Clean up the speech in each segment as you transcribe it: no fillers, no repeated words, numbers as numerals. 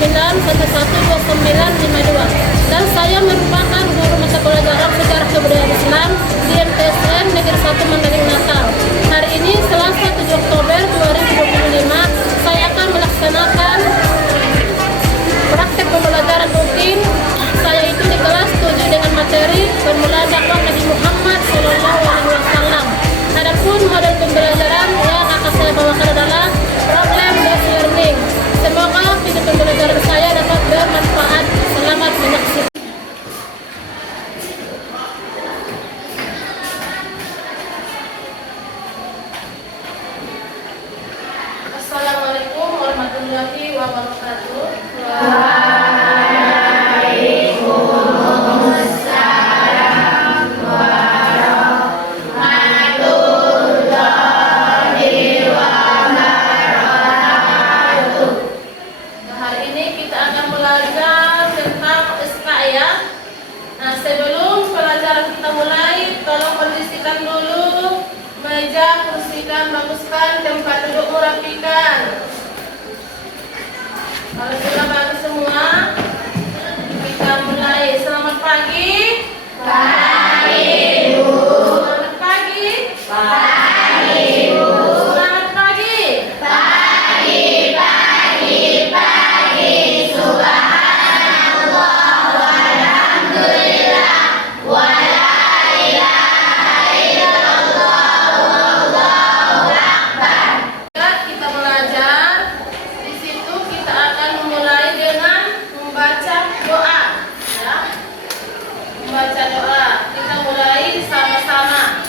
9112952. Dan saya merupakan guru mata pelajaran sejarah kebudayaan Islam di MTSN Negeri 1 Mandailing Natal. Hari ini Selasa 7 Oktober 2025, saya akan melaksanakan praktek pembelajaran rutin. Saya itu di kelas 7 dengan materi permulaan dakwah Nabi Muhammad SAW. Adapun model pembelajaran yang akan saya bawakan adalah problem based learning. Semoga video pembelajaran saya dapat bermanfaat. Selamat menyaksikan. Assalamualaikum warahmatullahi wabarakatuh. Sebelum pelajaran kita mulai, tolong kondisikan dulu meja, kursikan, baguskan, tempat dudukmu rapikan. Kalau sudah bagus semua, kita mulai. Selamat pagi. Pagi, Bu. Selamat pagi. Pagi, Bu. Selamat pagi. Pagi, pagi, pagi. Subhanallah. Baca doa, kita mulai sama-sama.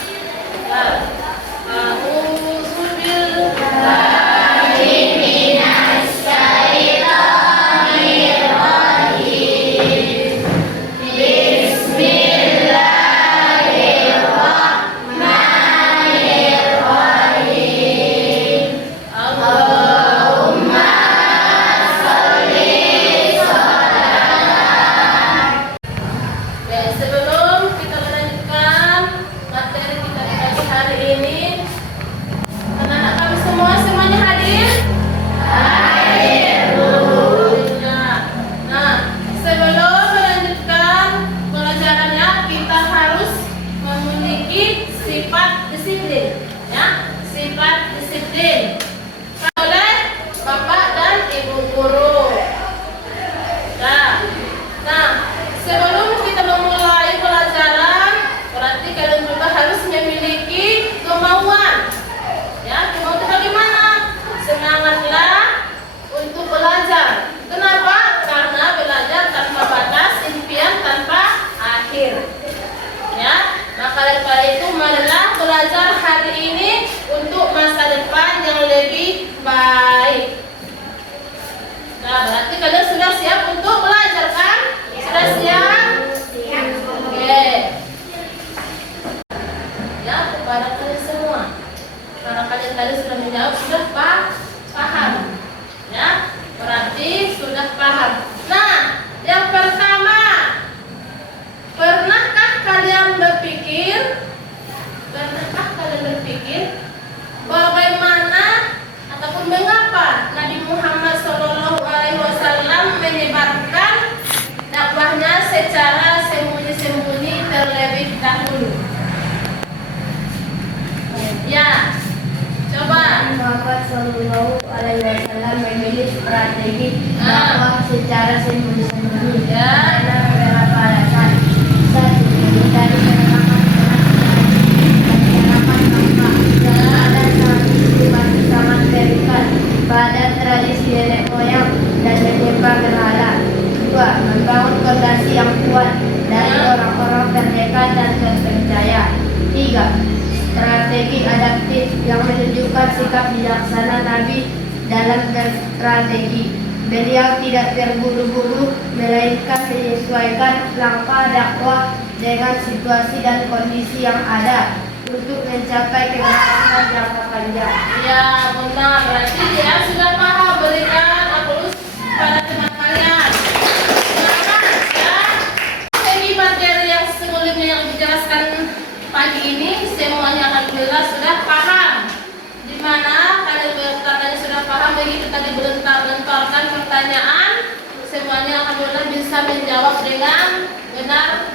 Sifat disiplin, ya, sifat disiplin oleh Bapak dan Ibu guru. Nah, sebelum kita memulai pelajaran, berarti kalian juga harus memiliki kemauan. Ya, kemauan itu bagaimana? Semangatlah untuk belajar. Kenapa? Karena belajar tanpa batas, impian tanpa akhir. Ya, maka dari itu marilah belajar hari ini untuk masa depan yang lebih baik. Nah, berarti kalian sudah siap untuk belajar kan? Sudah siap? Siap. Oke. Ya, kepada kalian semua. Karena kalian tadi sudah menjawab, sudah paham. Ya, berarti sudah paham. Nah, yang pertama, pernahkah kalian berpikir bagaimana ataupun mengapa Nabi Muhammad SAW menyebarkan dakwahnya secara sembunyi-sembunyi terlebih dahulu? Ya, coba. Muhammad SAW memilih strategi dakwah secara sembunyi-sembunyi. Karena beberapa alasan. Satu, dari pada tradisi nenek moyang dan menyembah berhala. Dua, membangun fondasi yang kuat dari orang-orang terdekat dan terpercaya. Tiga, strategi adaptif yang menunjukkan sikap bijaksana Nabi dalam strategi. Beliau tidak terburu-buru, melainkan menyesuaikan langkah dakwah dengan situasi dan kondisi yang ada untuk mencapai keberhasilan jangka panjang. Ya, benar. Berarti dia sudah paham. Berikan aplaus pada teman kalian. Silakan, ya. Segi materi yang sebelumnya yang dijelaskan pagi ini semuanya alhamdulillah sudah paham. Di mana kalian bertanya sudah paham, begitu tadi berlentar-lentarkan pertanyaan bisa menjawab dengan benar.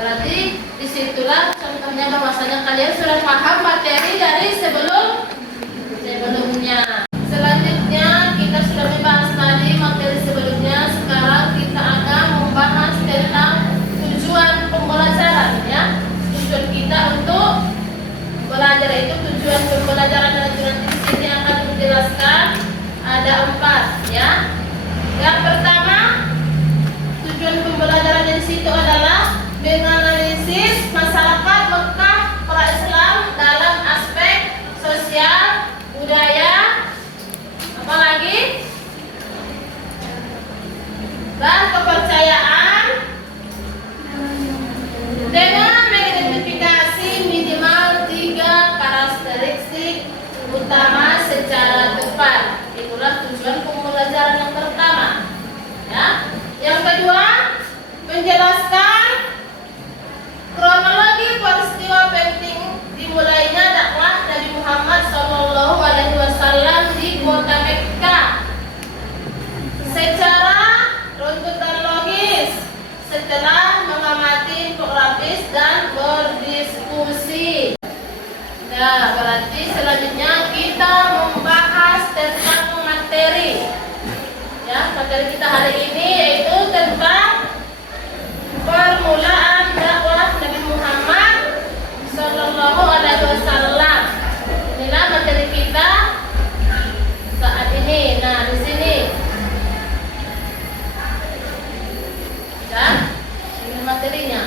Berarti disitulah contohnya bahwasanya kalian sudah paham materi dari sebelumnya. Selanjutnya kita sudah membahas tadi materi sebelumnya. Sekarang kita akan membahas tentang tujuan pembelajaran, ya. Tujuan kita untuk belajar itu, tujuan pembelajaran dan nanti di sini akan dijelaskan ada 4, ya. Yang pertama, tujuan pembelajaran di situ adalah menganalisis masyarakat Mekah pra-Islam dalam aspek sosial, budaya, apalagi, dan kepercayaan, dengan mengidentifikasi minimal 3 karakteristik utama secara tepat. Itulah tujuan pembelajaran yang pertama, ya. Yang kedua, menjelaskan kronologi peristiwa penting dimulainya dakwah Nabi Muhammad SAW di kota Mekkah secara runtut dan logis setelah mengamati infografis dan berdiskusi. Nah, berarti selanjutnya kita membahas tentang materi. Ya, materi kita hari ini yaitu tentang permulaan dakwah Nabi Muhammad SAW. Inilah materi kita saat ini. Nah, di sini, dan ini materinya.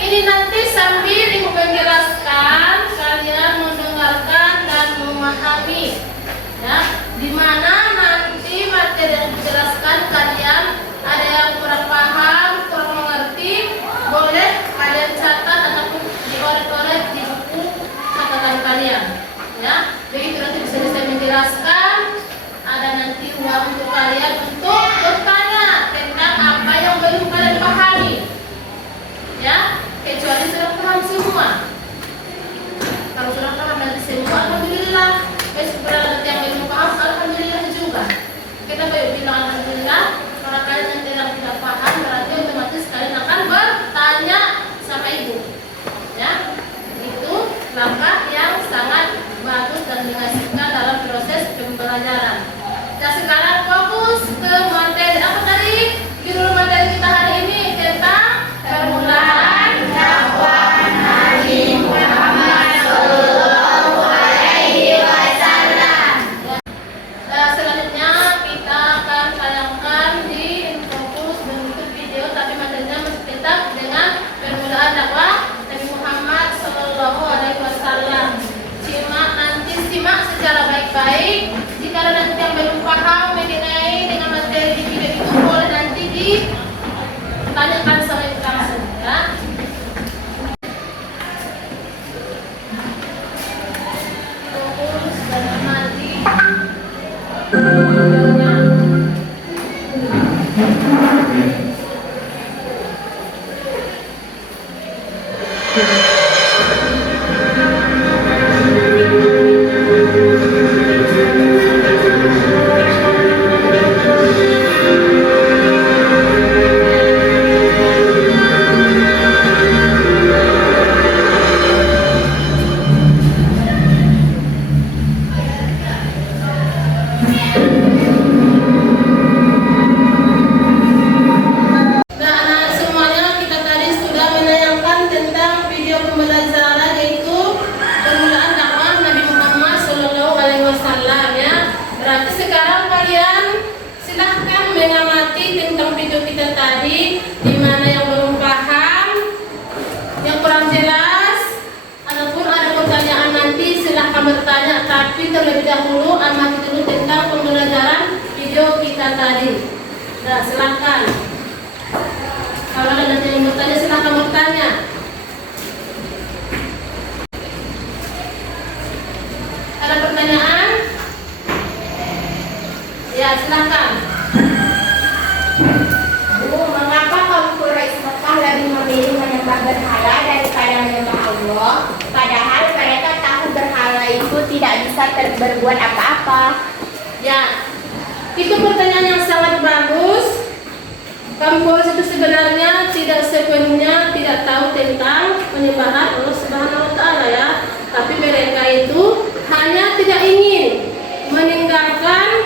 Ini nanti sambil menjelaskan, kalian mendengarkan dan memahami, ya. Dimana nanti materi yang dijelaskan kalian ada yang kurang paham, kurang mengerti, boleh kalian catat ataupun diorek-orek di buku catatan kalian, ya. Begitu nanti bisa menjelaskan. Ada nanti ruang untuk kalian untuk bertanya tentang apa yang belum kalian pahami, ya. Kecuali sudah paham semua. Kalau sudah paham nanti semua, alhamdulillah. Sebenarnya nanti yang belum paham, alhamdulillah juga. Kita baru bilang alhamdulillah. Karena kalian yang tidak paham, berarti otomatis kalian akan bertanya sama ibu, ya. Itu langkah yang sangat bagus dan dihasilkan dalam proses pembelajaran. Nah, sekarang fokus ke materi apa tadi? Judul materi kita hari ini tentang permulaan dakwah Nabi Muhammad SAW. Nah, selanjutnya kita akan tayangkan di Infocus bentuk video, tapi materinya masih tetap dengan permulaan dakwah Nabi Muhammad SAW. Simak secara baik-baik. Jika ada nanti yang belum paham mengenai dengan materi di video itu, boleh nanti ditanyakan sama ibu langsung, ya. Fokus dan amati videonya. Bertanya, tapi terlebih dahulu amati dulu tentang pembelajaran video kita tadi. Nah, silakan. Kalau ada nanti yang bertanya, silakan bertanya. Ada pertanyaan? Ya, silakan. Bu, mengapa kaum Quraisy Mekah lebih memilih menyembah berhala daripada menyembah Allah? Padahal mereka tahu berhala itu tidak bisa berbuat apa-apa. Ya, itu pertanyaan yang sangat bagus. Kampus itu sebenarnya tidak sepenuhnya tidak tahu tentang penyembahan Allah Subhanahu wa taala ya. Tapi mereka itu hanya tidak ingin meninggalkan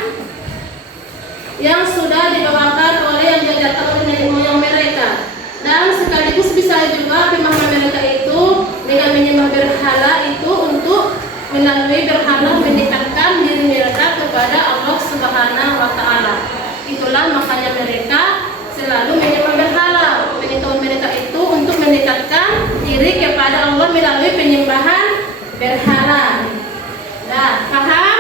yang sudah dibawakan oleh yang diajarkan oleh nenek moyang mereka. Dan sekaligus bisa juga pemahaman mereka itu dengan menyembah berhala itu untuk melalui berhala mendekatkan diri mereka kepada Allah Subhanahu wa taala. Itulah makanya mereka selalu menyembah berhala. Pengetahuan mereka itu untuk mendekatkan diri kepada Allah melalui penyembahan berhala. Nah, paham?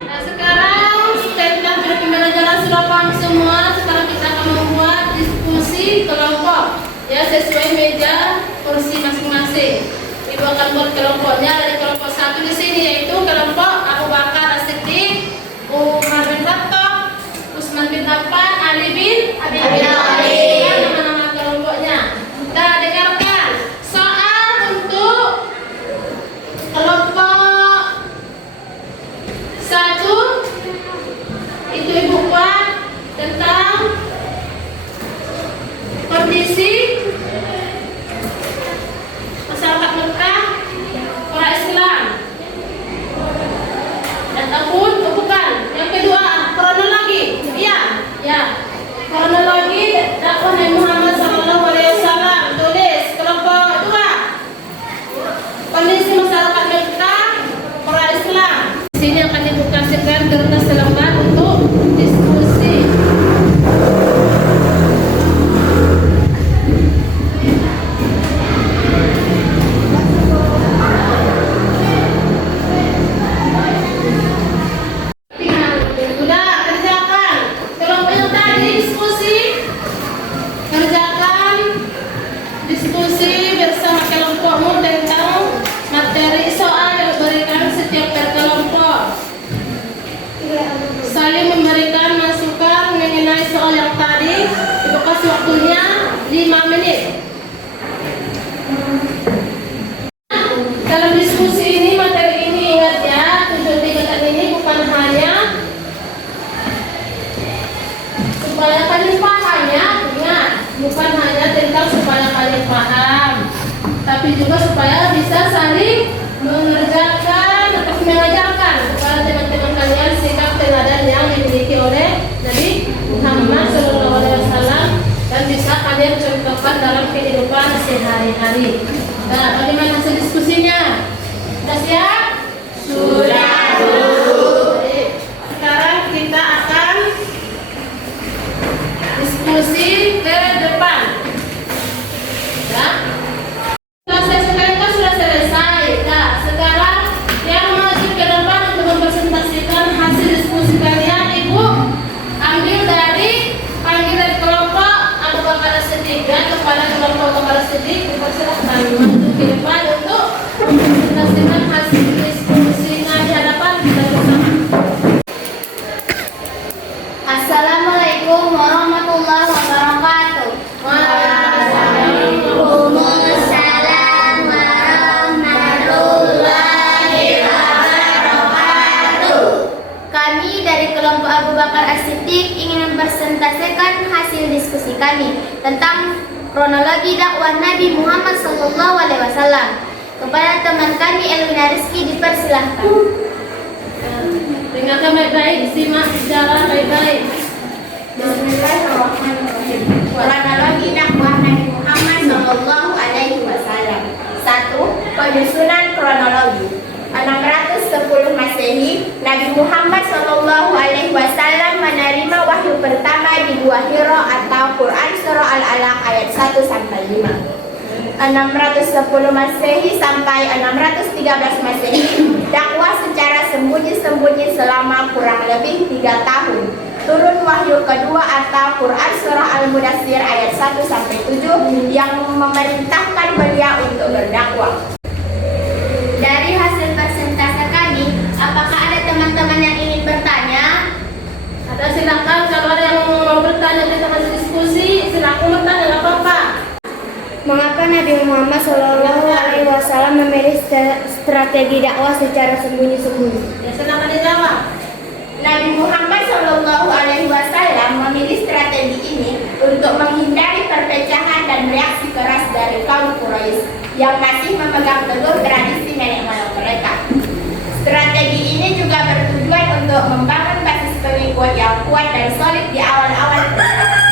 Nah, sekarang tentang pembelajaran sudah paham semua. Sekarang kita akan membuat diskusi kelompok ya sesuai meja kursi masing-masing. Ibu akan buat kelompoknya dari kelompok 1 di sini yaitu kelompok Abu Bakar As-Siddiq, Umar bin Khattab, Utsman bin Affan, Ali bin Abi Thalib. Nama-nama kelompoknya. Kita dengarkan soal untuk kelompok 1. Itu Ibu buat tentang kondisi masyarakat Mekah orang Islam. Ataupun bukan. Yang kedua, kronologi. Iya, ya. Kronologi dakwah Nabi Muhammad SAW. Tulis kelompok 2. Kondisi masyarakat Mekah orang Islam. Di sini akan dibukasikan kertas selembar untuk diskusi. Sudah kerjakan kelompok yang tadi diskusi. Kerjakan diskusi bersama kelompokmu tentang materi soal yang diberikan setiap kelompok. Saling memberikan masukan mengenai soal yang tadi. Ibu kasih waktunya 5 menit. Dalam diskusi ini, materi ini ingat ya, tujuan kegiatan ini bukan hanya supaya kalian paham ya, ingat, bukan hanya tentang supaya kalian paham, tapi juga supaya bisa saling mengerjakan atau mengajarkan kepada teman-teman kalian sikap teladan yang dimiliki oleh Nabi Muhammad SAW dan bisa kalian contohkan dalam kehidupan sehari-hari. Nah, bagaimana hasil diskusinya? Sudah siap? Sudah. Sekarang kita akan diskusi ke depan. Ya. Proses mereka sudah selesai. Nah, sekarang yang maju ke depan untuk mempresentasikan hasil diskusi kalian, Ibu ambil dari panggil dari kelompok Abu Bakar As-Siddiq dan kepala kelompok Abu Bakar As-Siddiq dipersilakan maju ke depan untuk mempresentasikan hasil diskusinya di hadapan kita bersama. Assalamualaikum warahmatullahi wabarakatuh. Waalaikumsalam warahmatullahi wabarakatuh. Kami dari kelompok Abu Bakar As-Siddiq ingin mempresentasikan hasil diskusi kami tentang kronologi dakwah Nabi Muhammad SAW. Kepada teman kami Elwina Rizky dipersilahkan. Dengarkan baik-baik, simak secara baik-baik. Bismillahirrahmanirrahim. Kronologi dakwah Nabi Muhammad SAW. 1. Penyusunan kronologi. 610 Masehi, Nabi Muhammad SAW menerima wahyu pertama di Gua Hiro atau Quran Surah Al-Alaq ayat 1-5. 610 Masehi sampai 613 Masehi, dakwah secara sembunyi-sembunyi selama kurang lebih 3 tahun. Turun wahyu kedua atau Quran Surah Al-Mudaththir ayat 1-7 yang memerintahkan beliau untuk berdakwah. Dari hasil presentasi kami, apakah ada teman-teman yang ingin bertanya? Ada, silakan. Kalau ada yang mau bertanya tentang hasil diskusi, silakan bertanya, nggak apa-apa. Mengapa Nabi Muhammad SAW memilih strategi dakwah secara sembunyi-sembunyi? Ya, silakan dijawab. Nabi Muhammad SAW memilih strategi ini untuk yang masih memegang teguh tradisi nenek moyang mereka. Strategi ini juga bertujuan untuk membangun basis pengikut yang kuat dan solid di awal-awal perjalanan.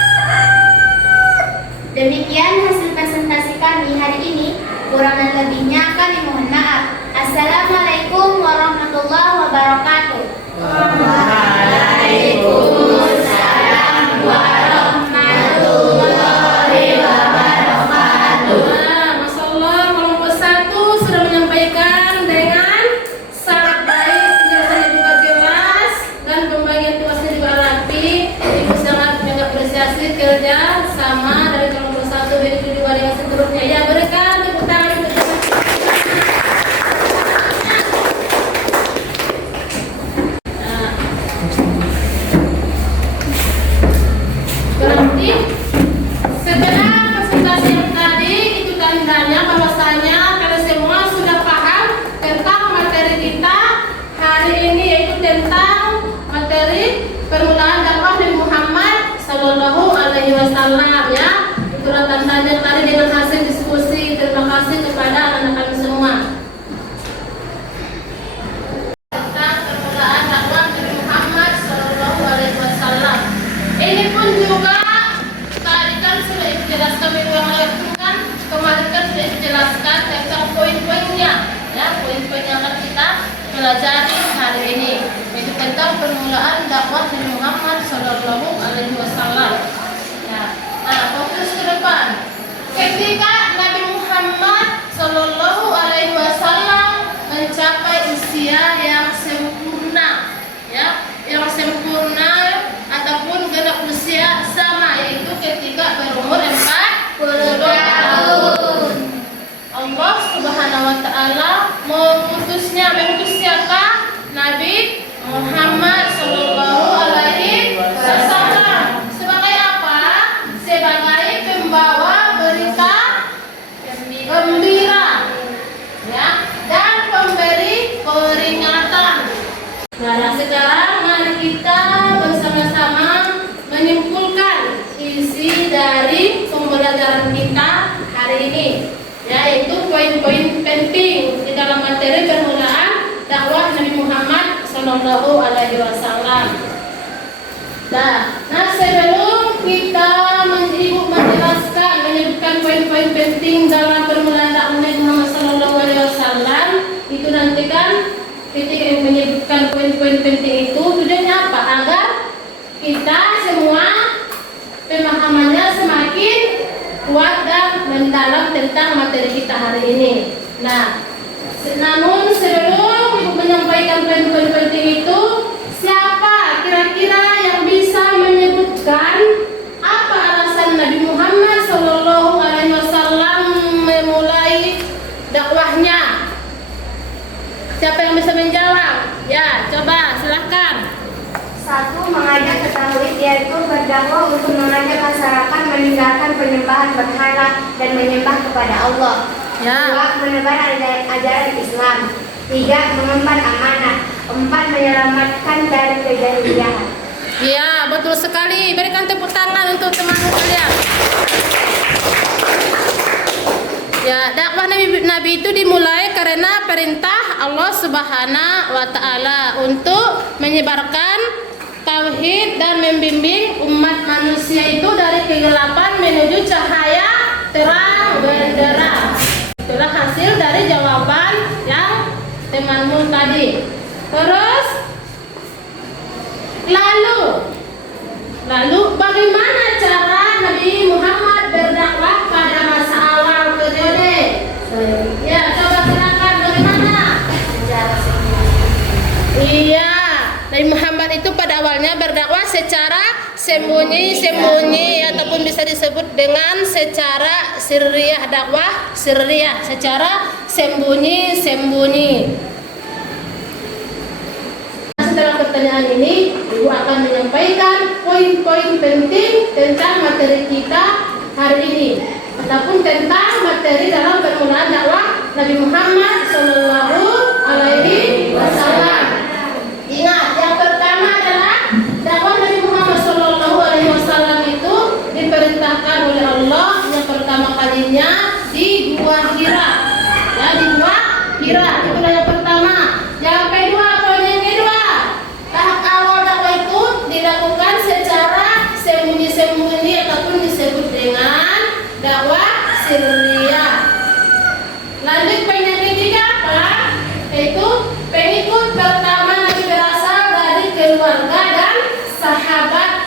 Demikian hasil presentasi kami hari ini. Kurang dan lebihnya kami mohon maaf. Assalamualaikum warahmatullahi wabarakatuh. Waalaikumsalam warahmatullahi wabarakatuh. Masya Allah, kelompok 1 sudah menyampaikan dengan sangat baik, penjelasannya juga jelas dan pembagian tugasnya juga rapi. Ibu sangat mengapresiasi kerja sama dari kelompok 1 begitu juga dengan seterusnya. Ya, berikan tepuk tangan untuk berarti setelah presentasi yang tadi itu tandanya bahwasanya kalian semua sudah paham tentang materi kita hari ini, yaitu tentang materi permulaan dakwah Nabi Muhammad Sallallahu Alaihi Wasallam. Ya, itulah tandanya tadi dengan hasil diskusi. Terima kasih kepada anak-anak kami semua. Tentang permulaan dakwah Nabi Muhammad Sallallahu Alaihi Wasallam. Ini pun juga tadi kan sudah dijelaskan minggu yang lalu kan, kemarin kan sudah dijelaskan tentang poin-poinnya, ya, poin-poin yang akan kita pelajari hari ini, yaitu tentang permulaan dakwah Nabi Muhammad Sallallahu Alaihi Wasallam. Ya, nah, fokus ke depan. Ketika Nabi Muhammad Sallallahu Alaihi Wasallam mencapai usia yang sempurna, ya, yang sempurna ataupun genap usia sama, yaitu ketika berumur 40 tahun. Allah Subhanahu wa taala mengutus siapa? Nabi Muhammad Sallallahu Alaihi Wasallam. Sebagai apa? Sebagai pembawa berita gembira, ya, dan pemberi peringatan. Nah, sekarang mari kita bersama-sama menyimpulkan isi dari pembelajaran kita hari ini, yaitu poin-poin penting di dalam materi permulaan dakwah Nabi Muhammad Sallallahu Alaihi Wasallam. Nah, sebelum kita menjelaskan, menyebutkan poin-poin penting dalam permulaan dakwah Nabi Muhammad Sallallahu Alaihi Wasallam, itu nanti kan ketika yang menyebutkan poin-poin penting itu tujuannya apa? Agar kita semua pemahamannya semakin kuat dan mendalam tentang materi kita hari ini. Nah, namun sebelum Ibu menyampaikan poin-poin penting itu, siapa kira-kira yang bisa menyebutkan apa alasan Nabi Muhammad Sallallahu Alaihi Wasallam memulai dakwahnya? Siapa yang bisa menjawab? Ya, coba silahkan. 1. Mengajak ke tauhid, yaitu berdakwah untuk mengajak masyarakat meninggalkan penyembahan berhala dan menyembah kepada Allah. Ya. 2. Menebar ajaran Islam. 3. Mengemban amanah. 4. Menyelamatkan dari kejahilian. Ya, betul sekali. Berikan tepuk tangan untuk teman-teman kalian. Ya, dakwah Nabi itu dimulai karena perintah Allah Subhanahu wa taala untuk menyebarkan tauhid dan membimbing umat manusia itu dari kegelapan menuju cahaya terang benderang. Itulah hasil dari jawaban yang temanmu tadi. Terus lalu bagaimana cara Nabi Muhammad berdakwah pada masa awal periode? Ya, coba silakan bagaimana? Iya, Nabi Muhammad itu pada awalnya berdakwah secara sembunyi-sembunyi ataupun bisa disebut dengan secara sirriyah, dakwah sirriyah, secara sembunyi-sembunyi. Setelah pertanyaan ini, Ibu akan menyampaikan poin-poin penting tentang materi kita hari ini, ataupun tentang materi dalam permulaan dakwah Nabi Muhammad Sallallahu Alaihi Wasallam. Ingat, yang pertama adalah dakwah Nabi Muhammad Sallallahu Alaihi Wasallam itu diperintahkan oleh Allah yang pertama kalinya di Gua Hira.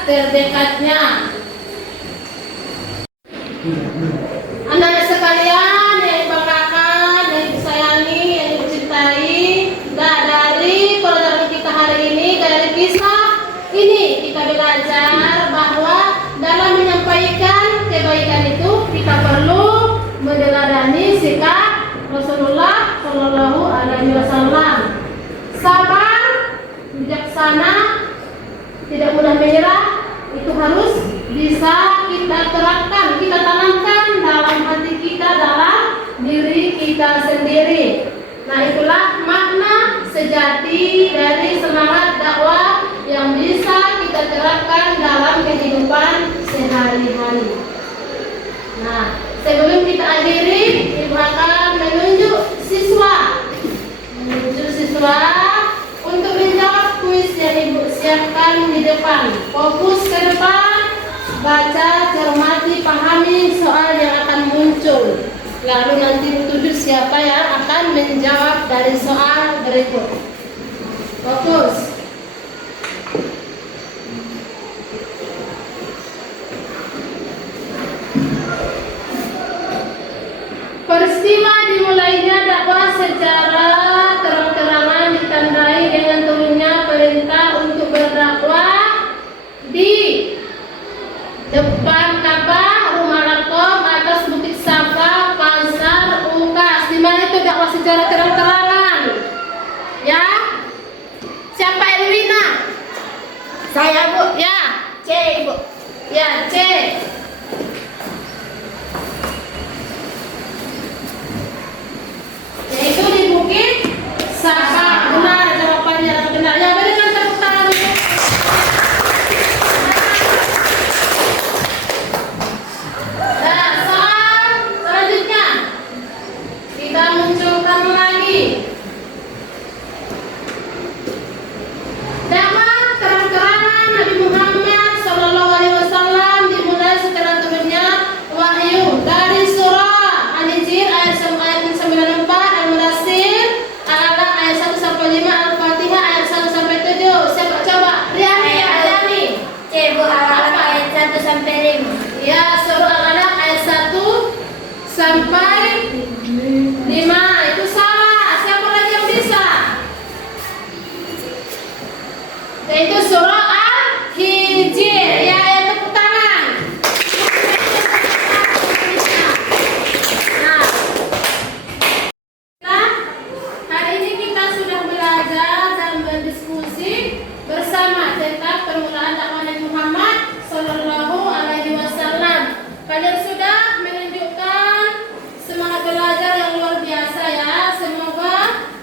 terdekatnya. Anak-anak sekalian yang dibanggakan, yang disayangi, yang dicintai, dari pelajaran kita hari ini, dari kisah ini kita belajar bahwa dalam menyampaikan kebaikan itu kita perlu meneladani sikap Rasulullah Shallallahu Alaihi Wasallam. Sabar, bijaksana, tidak mudah menyerah, itu harus bisa kita terapkan, kita tanamkan dalam hati kita, dalam diri kita sendiri. Nah, itulah makna sejati dari semangat dakwah yang bisa kita terapkan dalam kehidupan sehari-hari. Nah, sebelum kita akhiri, Ibu akan menunjuk siswa untuk menjawab kuis yang Ibu siapkan di depan. Fokus ke depan, baca, cermati, pahami soal yang akan muncul. Lalu nanti tunjuk siapa yang akan menjawab dari soal berikut. Fokus. Peristiwa dimulainya dakwah secara terang-terangan ditandai dengan turunnya perintah untuk berdakwah di depan Ka'bah, Rumah Lakom, atas Bukit Safa, Pasar Ungkas. Di mana itu dakwah secara terang-terangan? Ya? Siapa Erwina? Saya, Bu. Ya. C, Ibu. Ya, C. Yaitu di Bukit Safa. Benar jawabannya. Benar. Ya, berikan tepuk tangan dulu. Nah, soal selanjutnya kita munculkan lagi. Dakwah terang-terangan Nabi Muhammad Sallallahu Alaihi Wasallam dimulai setelah turunnya wahyu dari surah Al-Hijr ayat 94, Al-Mudaththir, Al-Alaq ayat 1 sampai 5, Al-Fatihah ayat 1 sampai 7. Siapa coba? Riani ya, Riani. C, Bu. Al-Alaq ayat 1 sampai 5. Ya, surah Al-Alaq ayat 1 sampai 5. Itu salah. Siapa lagi yang bisa? Yaitu surah Al-Hijr. Ya, tepuk tangan. Nah, hari ini kita sudah belajar dan berdiskusi bersama tentang permulaan dakwah Nabi Muhammad Sallallahu Alaihi Wasallam. Kalian sudah menunjukkan semangat belajar yang luar biasa ya. Semoga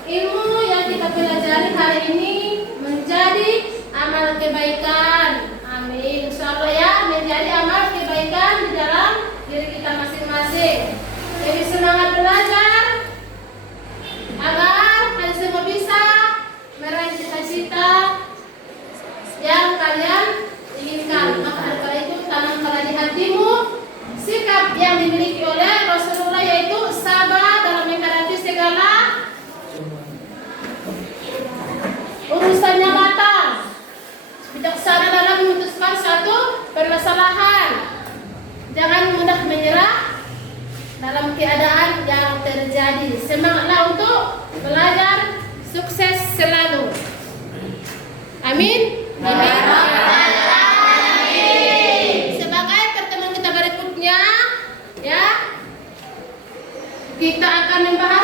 ilmu yang kita pelajari hari ini menjadi amal kebaikan. Amin. Insyaallah ya, menjadi amal kebaikan di dalam diri kita masing-masing. Jadi semangat belajar agar kalian semua bisa meraih cita-cita yang kalian inginkan. Maka oleh itu tanamkanlah di hatimu sikap yang dimiliki oleh Rasulullah, yaitu sabar dalam menghadapi segala urusannya matang, bijaksana dalam memutuskan suatu permasalahan, jangan mudah menyerah dalam keadaan yang terjadi. Semangatlah untuk belajar, sukses selalu. Amin. Amin. Sebagai pertemuan kita berikutnya, ya, kita akan membahas